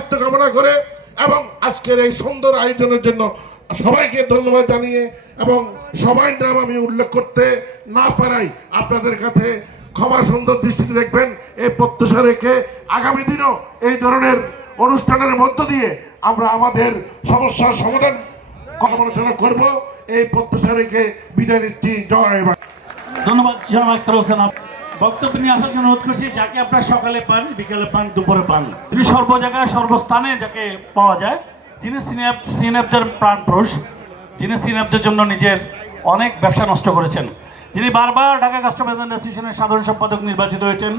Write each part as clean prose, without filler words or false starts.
স্বাস্থ্য কামনা করে এবং আজকের এই সুন্দর আয়োজনের জন্য সবাইকে ধন্যবাদ জানিয়ে এবং সবাই নাম আমি উল্লেখ করতে না পারাই আপনাদের কাছে ক্ষমা সুন্দর দৃষ্টিতে দেখবেন। এই প্রত্যাশা রেখে আগামী দিনও এই ধরনের অনুষ্ঠানের মধ্য দিয়ে আমরা আমাদের সমস্যার সমাধান কর্মরচনা করব, এই প্রত্যাশা রেখে বিদায় নিচ্ছি। জয় বাংলা। ধন্যবাদ জনাব আখতার হোসেন। বক্তব্য নিয়ে আসার জন্য অনুরোধ করছি, যাকে আপনার সকালে পান, বিকেলে পান, দুপুরে পান, তিনি সর্ব জায়গায় সর্বস্থানে যাকে পাওয়া যায়, যিনি সিনেপদের প্রাণপুরুষ, যিনি সিনেপদের জন্য নিজের অনেক ব্যবসা নষ্ট করেছেন, যিনি বারবার ঢাকা কাস্টমার অ্যাসোসিয়েশনের সাধারণ সম্পাদক নির্বাচিত হয়েছেন,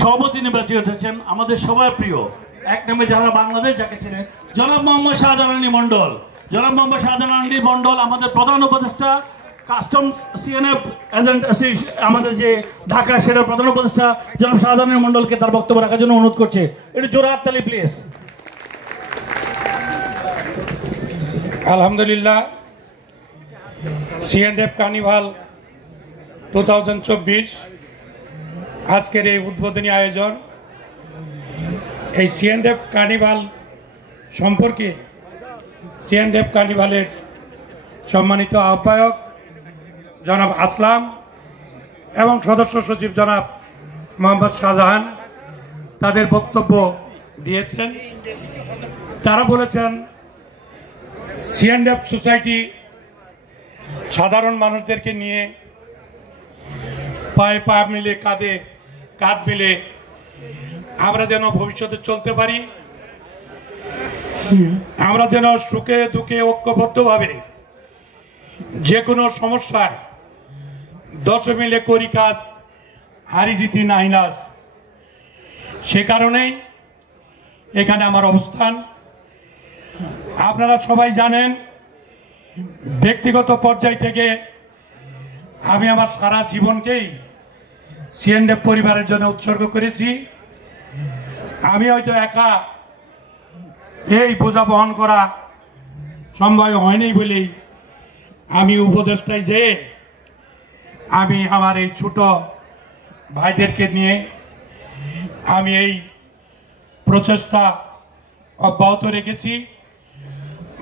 সভাপতি নির্বাচিত হয়েছেন, আমাদের সবার প্রিয় এক নামে যারা বাংলাদেশ যাকে চেনে, জনাব মোহাম্মদ শাহজাহান আলী মন্ডল। জনাব মোহাম্মদ শাহজাহান আলী মন্ডল আমাদের প্রধান উপদেষ্টা কাস্টমস সিএনএফ এজেন্ট আমাদের যে ঢাকা সেটার প্রধান উপদেষ্টা জনাব শাহজাহান আলী মন্ডলকে তার বক্তব্য রাখার জন্য অনুরোধ করছে। একটু জোরে হাততালি প্লিজ। আলহামদুলিল্লাহ, সিএনএফ কার্নিভাল 2024 আজকের এই উদ্বোধনী আয়োজন। এই সিএনএফ কার্নিভাল সম্পর্কে সিএনএফ কার্নিভালের সম্মানিত আহ্বায়ক জনাব আসলাম এবং সদস্য সচিব জনাব মোহাম্মদ শাহজাহান তাদের বক্তব্য দিয়েছেন। তারা বলেছেন সিএনএফ সোসাইটি সাধারণ মানুষদেরকে নিয়ে পায়ে পা মিলে কাঁধে কাঁধ মিলে আমরা যেন ভবিষ্যতে চলতে পারি, আমরা যেন সুখে দুঃখে ঐক্যবদ্ধভাবে যে কোনো সমস্যায় 10 মিলে করি কাজ, হারি জিতি নাই নাজ। সে কারণেই এখানে আমার অবস্থান। আপনারা সবাই জানেন, ব্যক্তিগত পর্যায় থেকে আমি আমার সারা জীবনকেই সিএনএফ পরিবারের জন্য উৎসর্গ করেছি। আমি হয়তো একা এই বোঝা বহন করা সম্ভব হয়নি বলেই আমি উপদেষ্টায় যে আমি আমার এই ছোট ভাইদেরকে নিয়ে আমি এই প্রচেষ্টা অব্যাহত রেখেছি।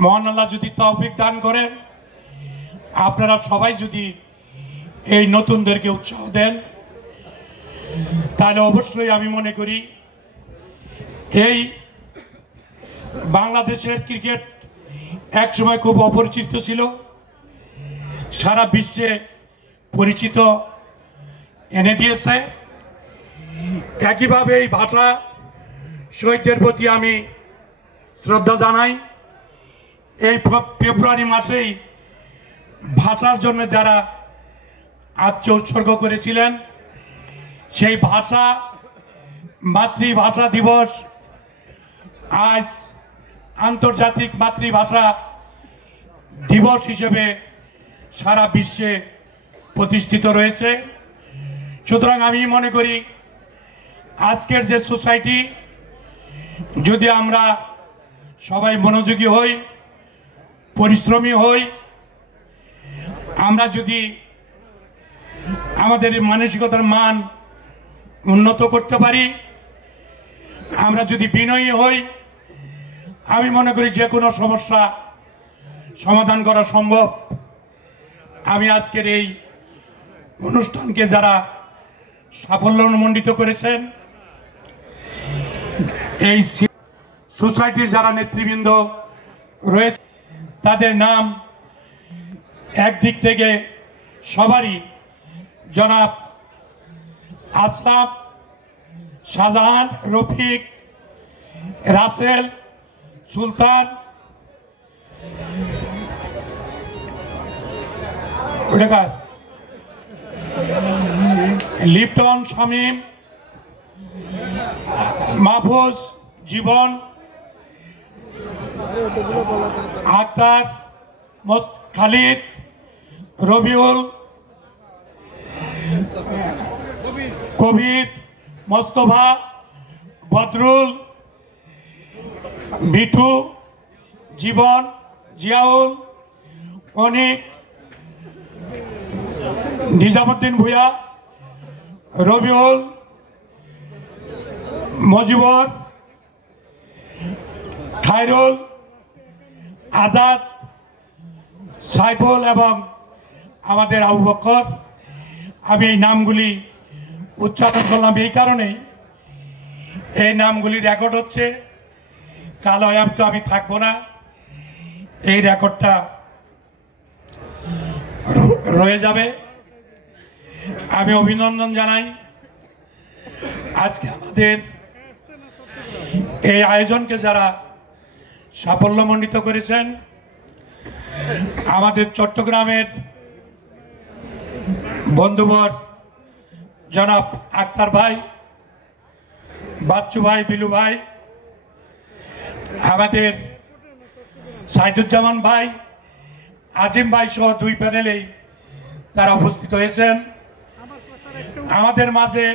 মহান আল্লাহ যদি তৌফিক দান করেন, আপনারা সবাই যদি এই নতুনদেরকে উৎসাহ দেন, তাহলে অবশ্যই আমি মনে করি এই বাংলাদেশের ক্রিকেট একসময় খুব অপরিচিত ছিল, সারা বিশ্বে পরিচিত এনে দিয়েছে। একইভাবে এই ভাষা শহীদদের প্রতি আমি শ্রদ্ধা জানাই। এই ফেব্রুয়ারি মাসেই ভাষার জন্য যারা আত্ম উৎসর্গ করেছিলেন, সেই ভাষা মাতৃভাষা দিবস আজ আন্তর্জাতিক মাতৃভাষা দিবস হিসেবে সারা বিশ্বে প্রতিষ্ঠিত রয়েছে। সুতরাং আমি মনে করি আজকের যে সোসাইটি, যদি আমরা সবাই মনোযোগী হই, পরিশ্রমী হই, আমরা যদি আমাদের মানসিকতার মান উন্নত করতে পারি, আমরা যদি বিনয়ী হই, আমি মনে করি যে কোনো সমস্যা সমাধান করা সম্ভব। আমি আজকের এই অনুষ্ঠানকে যারা সাফল্যমণ্ডিত করেছেন, এই সোসাইটির যারা নেতৃবৃন্দ রয়েছে, তাদের নাম একদিক থেকে সবারই জনাব আসলাম, শাহজাহান, রফিক, রাসেল, সুলতান, লিপ্টন, শামীম, মাহফুজ, জীবন, আক্তার, খালিদ, রবিউল, কবির, মোস্তফা, বদরুল, মিঠু, জীবন, জিয়াউল, অনিক, নিজামুদ্দিন ভূঁইয়া, রবিউল, মজিবর, খায়রুল, আজাদ, সাইফুল এবং আমাদের আবু বকর। আমি এই নামগুলি উচ্চারণ করলাম এই কারণেই, এই নামগুলি রেকর্ড হচ্ছে। কাল হয়তো আমি থাকবো না, এই রেকর্ডটা রয়ে যাবে। আমি অভিনন্দন জানাই আজকে আমাদের এই আয়োজনকে যারা সাফল্যমণ্ডিত করেছেন। আমাদের চট্টগ্রামের বন্ধুবর জনাব আক্তার ভাই, বাচ্চু ভাই, বিলু ভাই, আমাদের সাইদুজ্জামান ভাই, আজিম ভাই সহ দুই প্যানেলেই তারা উপস্থিত হয়েছেন। আমাদের মাঝে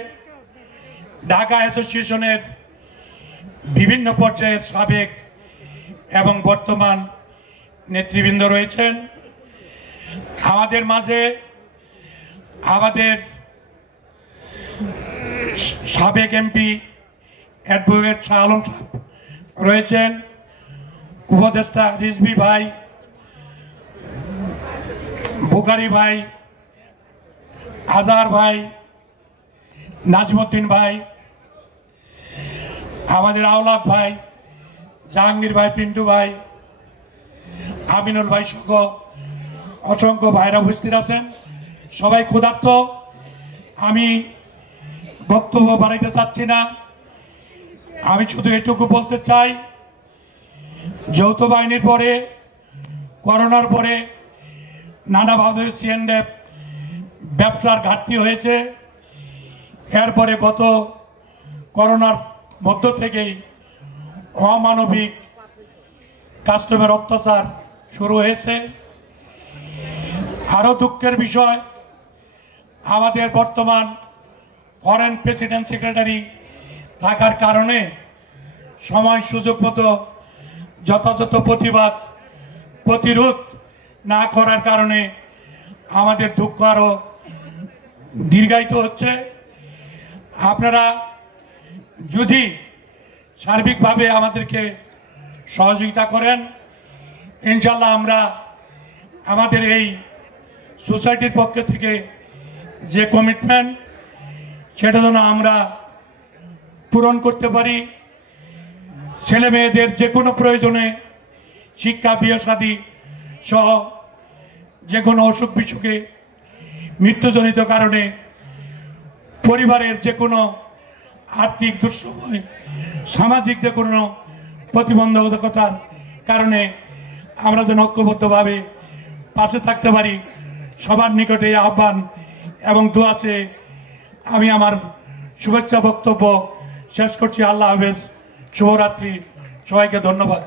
ঢাকা অ্যাসোসিয়েশনের বিভিন্ন পর্যায়ের সাবেক এবং বর্তমান নেতৃবৃন্দ রয়েছেন। আমাদের মাঝে আমাদের সাবেক এমপি অ্যাডভোকেট শাহ আলম সাহেব রয়েছেন, উপদেষ্টা রিজভি ভাই, বুখারি ভাই, আজহার ভাই, নাজমুদ্দিন ভাই, আমাদের আওলাদ ভাই, জাহাঙ্গীর ভাই, পিন্টু ভাই, আমিনুল ভাই সহ অসংখ্য ভাইরা উপস্থিত আছেন। সবাই ক্ষুধার্ত, আমি বক্তব্য বাড়াইতে চাচ্ছি না। আমি শুধু এটুকু বলতে চাই, যৌথ বাহিনীর পরে, করোনার পরে নানাভাবে সিএনএফ ব্যবসার ঘাটতি হয়েছে। এরপরে গত করোনার মধ্য থেকেই অমানবিক কাস্টমের অত্যাচার শুরু হয়েছে। আরও দুঃখের বিষয়, আমাদের বর্তমান ফরেন প্রেসিডেন্ট সেক্রেটারি থাকার কারণে সময় সুযোগ মতো যথাযথ প্রতিবাদ প্রতিরোধ না করার কারণে আমাদের দুঃখ আরও দীর্ঘায়িত হচ্ছে। আপনারা যদি সার্বিকভাবে আমাদেরকে সহযোগিতা করেন, ইনশাল্লাহ আমরা আমাদের এই সোসাইটির পক্ষ থেকে যে কমিটমেন্ট সেটা যেন আমরা পূরণ করতে পারি। ছেলে মেয়েদের যে কোনো প্রয়োজনে, শিক্ষা, বিয়ে শাদী সহ যে কোনো অসুখ বিসুখে, মৃত্যুজনিত কারণে, পরিবারের যে কোনো আর্থিক দুঃসময়, সামাজিক যে কোনো প্রতিবন্ধকতার কারণে আমরা যেন ঐক্যবদ্ধভাবে পাশে থাকতে পারি। সবার নিকটে আহ্বান এবং দোয়া চেয়ে আমি আমার শুভেচ্ছা বক্তব্য শেষ করছি। আল্লাহ হাফেজ, শুভরাত্রি, সবাইকে ধন্যবাদ।